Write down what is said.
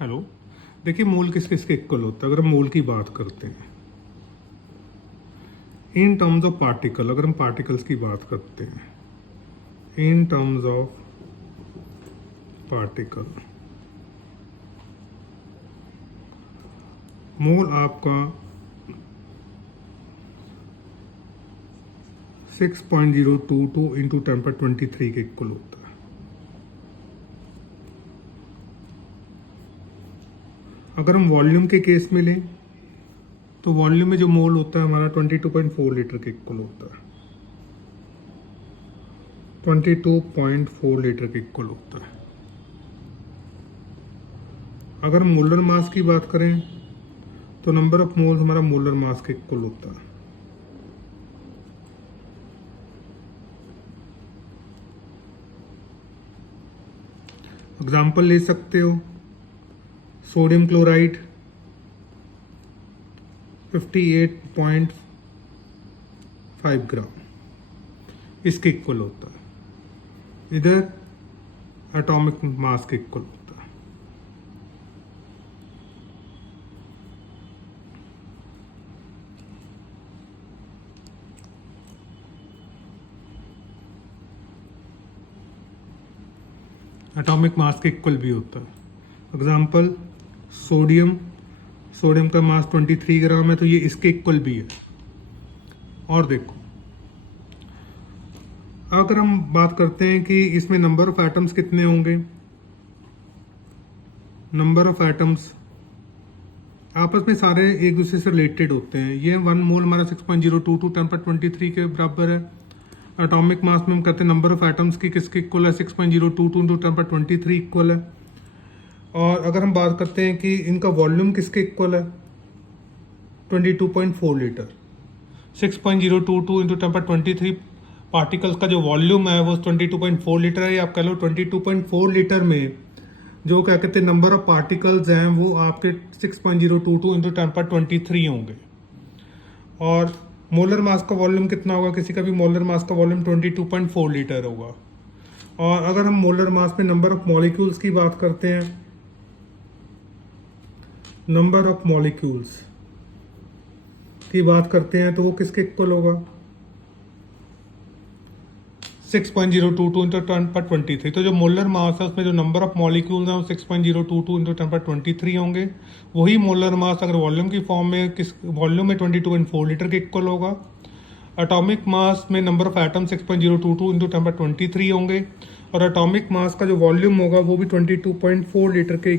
Hello. देखिए मोल किस किस के इक्वल होता है अगर हम मोल की बात करते हैं इन टर्म्स ऑफ पार्टिकल। अगर हम पार्टिकल्स की बात करते हैं इन टर्म्स ऑफ पार्टिकल, मोल आपका 6.022 इंटू 10⁻23 के इक्वल होता है। अगर हम वॉल्यूम के केस में लें तो वॉल्यूम में जो मोल होता है हमारा 22.4 लीटर के इक्वल होता है। 22.4 लीटर के इक्वल होता है। अगर मोलर मास की बात करें तो नंबर ऑफ मोल्स हमारा मोलर मास के इक्वल होता है। एग्जाम्पल ले सकते हो, सोडियम क्लोराइड 58.5 ग्राम इसके इक्वल होता है। इधर एटॉमिक मास के इक्वल होता है। एटॉमिक मास के इक्वल भी होता है। एग्जाम्पल सोडियम का मास 23 ग्राम है तो ये इसके इक्वल भी है। और देखो अगर हम बात करते हैं कि इसमें नंबर ऑफ एटम्स कितने होंगे, नंबर ऑफ एटम्स आपस में सारे एक दूसरे से रिलेटेड होते हैं। ये 1 मोल हमारा 6.022 10⁻23 के बराबर है। एटॉमिक मास में हम कहते हैं नंबर ऑफ एटम्स की किसके इक्वल है, 6.022 इंटू 10⁻23 इक्वल है। और अगर हम बात करते हैं कि इनका वॉल्यूम किसके इक्वल है, 22.4 लीटर। 6.022 इंटू 10⁻23 पार्टिकल्स का जो वॉल्यूम है वो 22.4 लीटर है। आप कह लो 22.4 लीटर में जो क्या कहते हैं नंबर ऑफ पार्टिकल्स हैं वो आपके 6.022 इंटू 10⁻23 होंगे। और मोलर मास का वॉल्यूम कितना होगा, किसी का भी मोलर मास का वॉल्यूम 22.4 लीटर होगा। और अगर हम मोलर मास में नंबर ऑफ मॉलिक्यूल्स की बात करते हैं, नंबर ऑफ मॉलिक्यूल्स की बात करते हैं तो वो किसके इक्वल होगा, 6.022 इंटू 10⁻23। तो जो मोलर मास है उसमें जो नंबर ऑफ मॉलिक्यूल्स हैं वो 6.022 इंटू 10⁻23 होंगे। वही मोलर मास अगर वॉल्यूम की फॉर्म में किस वॉल्यूम में 22.4 लीटर के इक्वल होगा। एटॉमिक मास में नंबर ऑफ एटम 6.022 इंटू 10⁻23 होंगे और एटॉमिक मास का जो वॉल्यूम होगा वो भी 22.4 लीटर के